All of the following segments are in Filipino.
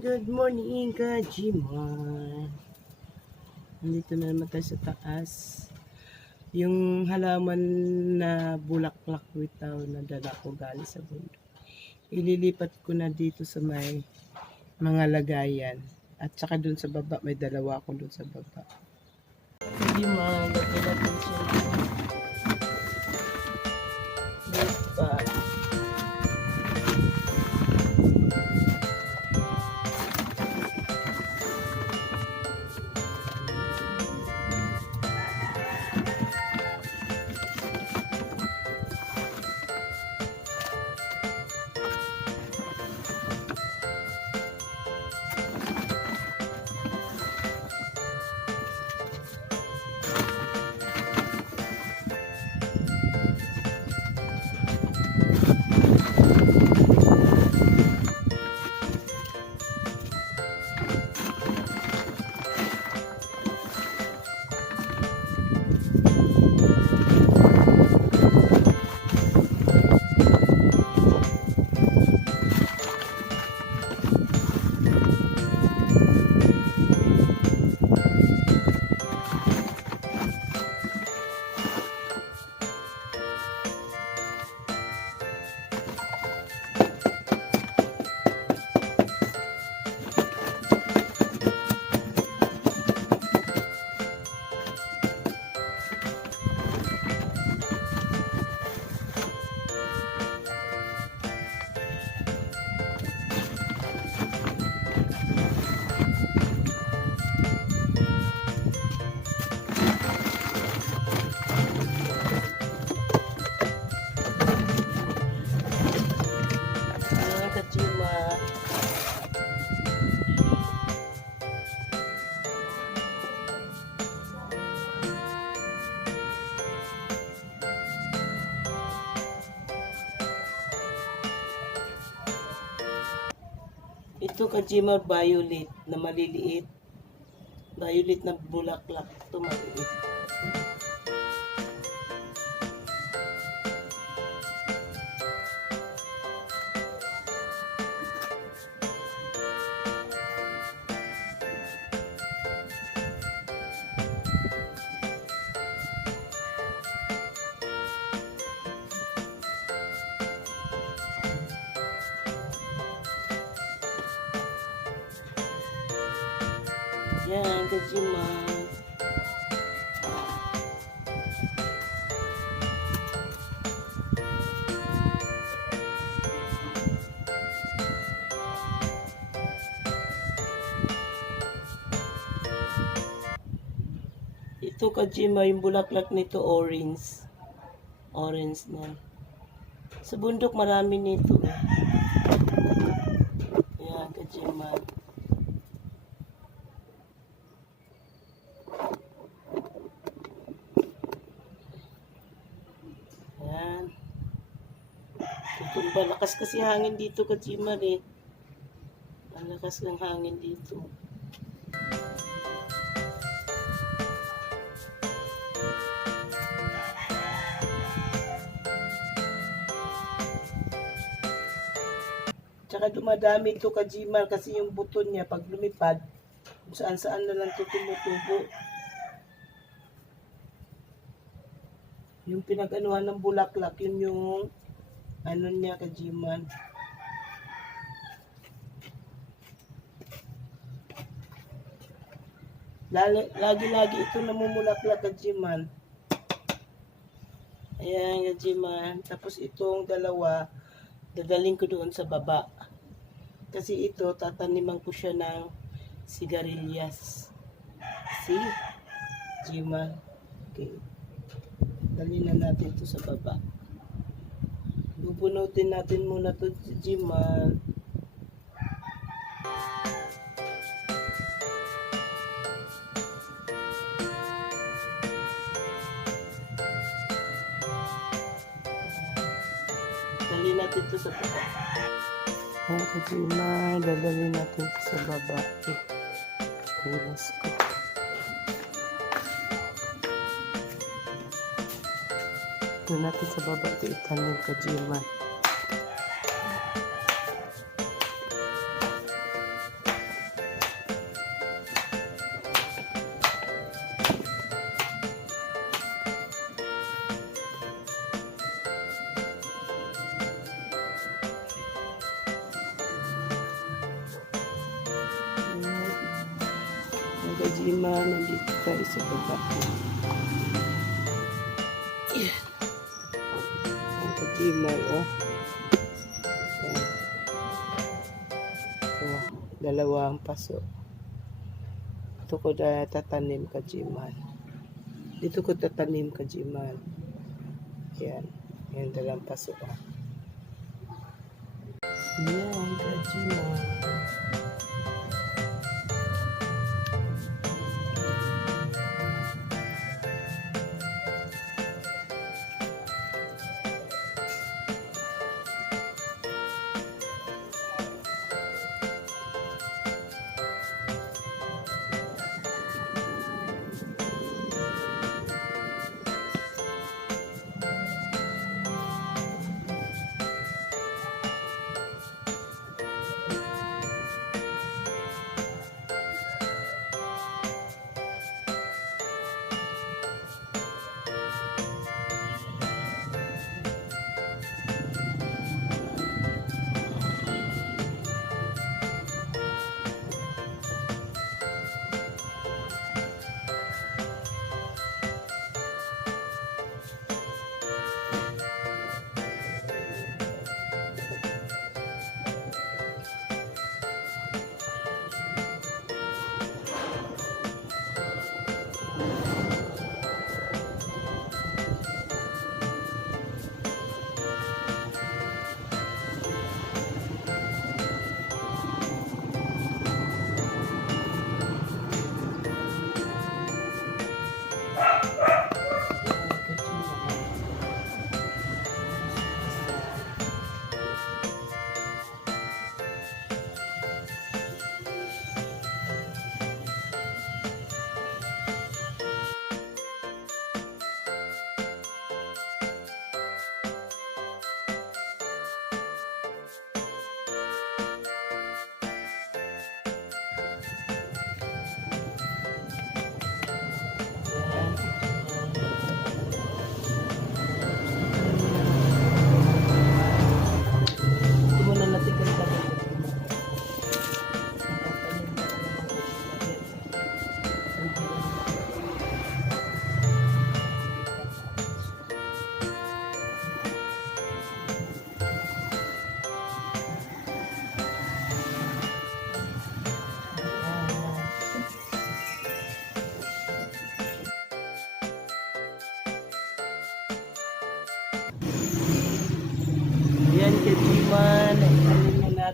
good morning, Kajiman. Nandito na naman tayo sa taas. Yung halaman na bulaklak witaw na dala ko galing sa bundok. Ililipat ko na dito sa may mga lagayan. At saka dun sa baba, may dalawa ako dun sa baba. Kajiman, lagyan natin siya. Ito Kajima violet na maliliit. Violet na bulaklak. Ito maliit. Yan, Kajima. Ito Kajima, yung bulaklak nito orange. Orange na. Sa bundok marami nito. Yan, Kajima. Yan. Tutumba. Lakas kasi hangin dito, Kajimar eh. Ang lakas ng hangin dito. Tsaka dumadami ito, Kajimar, kasi yung buton niya, pag lumipad, kung saan saan na lang ito tumutubo. Yung pinag-anuhan ng bulaklak, yun yung ano niya kajiman. Lagi-lagi ito namumulaklak kajiman. Ayan kajiman. Tapos itong dalawa, dadaling ko doon sa baba. Kasi ito, tataniman ko siya ng sigarilyas. See? Jiman. Okay. Dali na natin to sa baba. Bubunutin natin muna to si Jiman. Dali natin to sa baba. Ka Jiman, dadali natin to sa baba. Eh, oras ko. na natin sa baba itan yung kajiman. Kajiman nandito tayo sa baba. Ang Kajima, oh. Yan. Oh, dalawang paso. Ito ko na tatanim Kajiman. Dito ko tatanim Kajiman. Yan. Yan, dalawang paso. Ah. Yan, Kajiman. Ito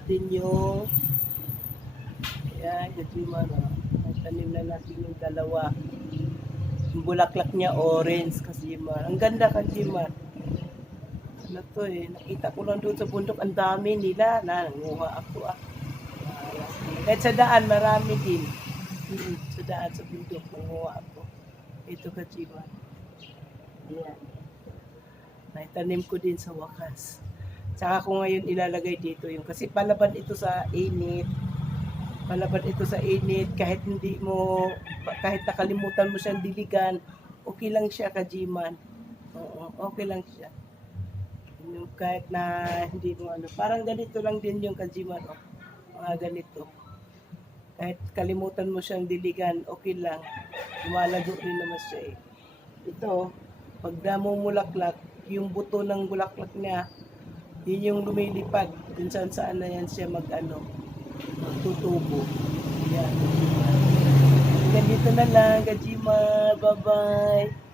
Yung... Ayan, Kajiman. Oh. Tanim na natin yung dalawa. Yung bulaklak niya orange, Kajiman. Ang ganda, Kajiman. Ano to eh. Nakita ko lang doon sa bundok. Ang dami nila. Na, nanguha ako ah. Kahit sa daan, marami din. Mm, sa daan, sa bundok, nanguha ako. Ito, Kajiman. Ayan. Naitanim ko din sa wakas. Tsaka ko ngayon ilalagay dito yung kasi palaban ito sa init. Palaban ito sa init kahit hindi mo kahit nakalimutan mo siyang diligan, okay lang siya kajiman. Oo, okay lang siya. Yung kahit na hindi mo ano, parang ganito lang din yung kajiman, oh. Mga ganito. Kahit kalimutan mo siyang diligan, okay lang. Lumalago rin naman siya eh. Ito, pag namumulaklak, yung buto ng bulaklak niya, yun yung lumilipad kung saan saan na yan siya mag ano magtutubo. Yan. Ganito na lang. Gajima bye bye